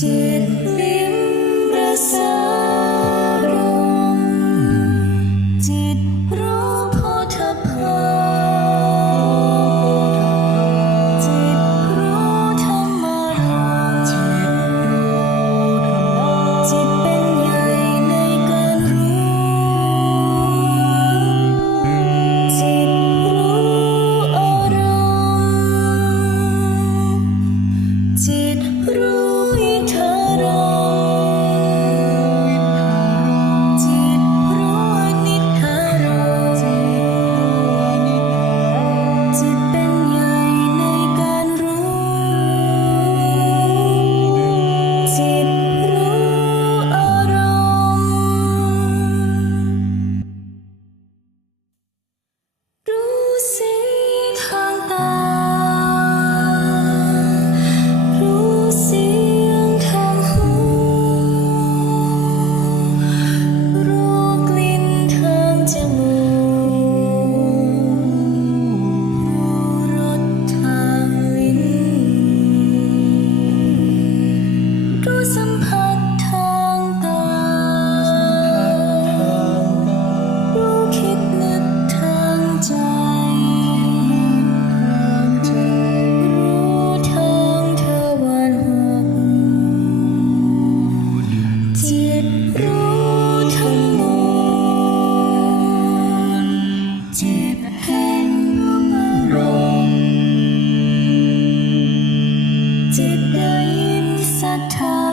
จิตริมประสา time.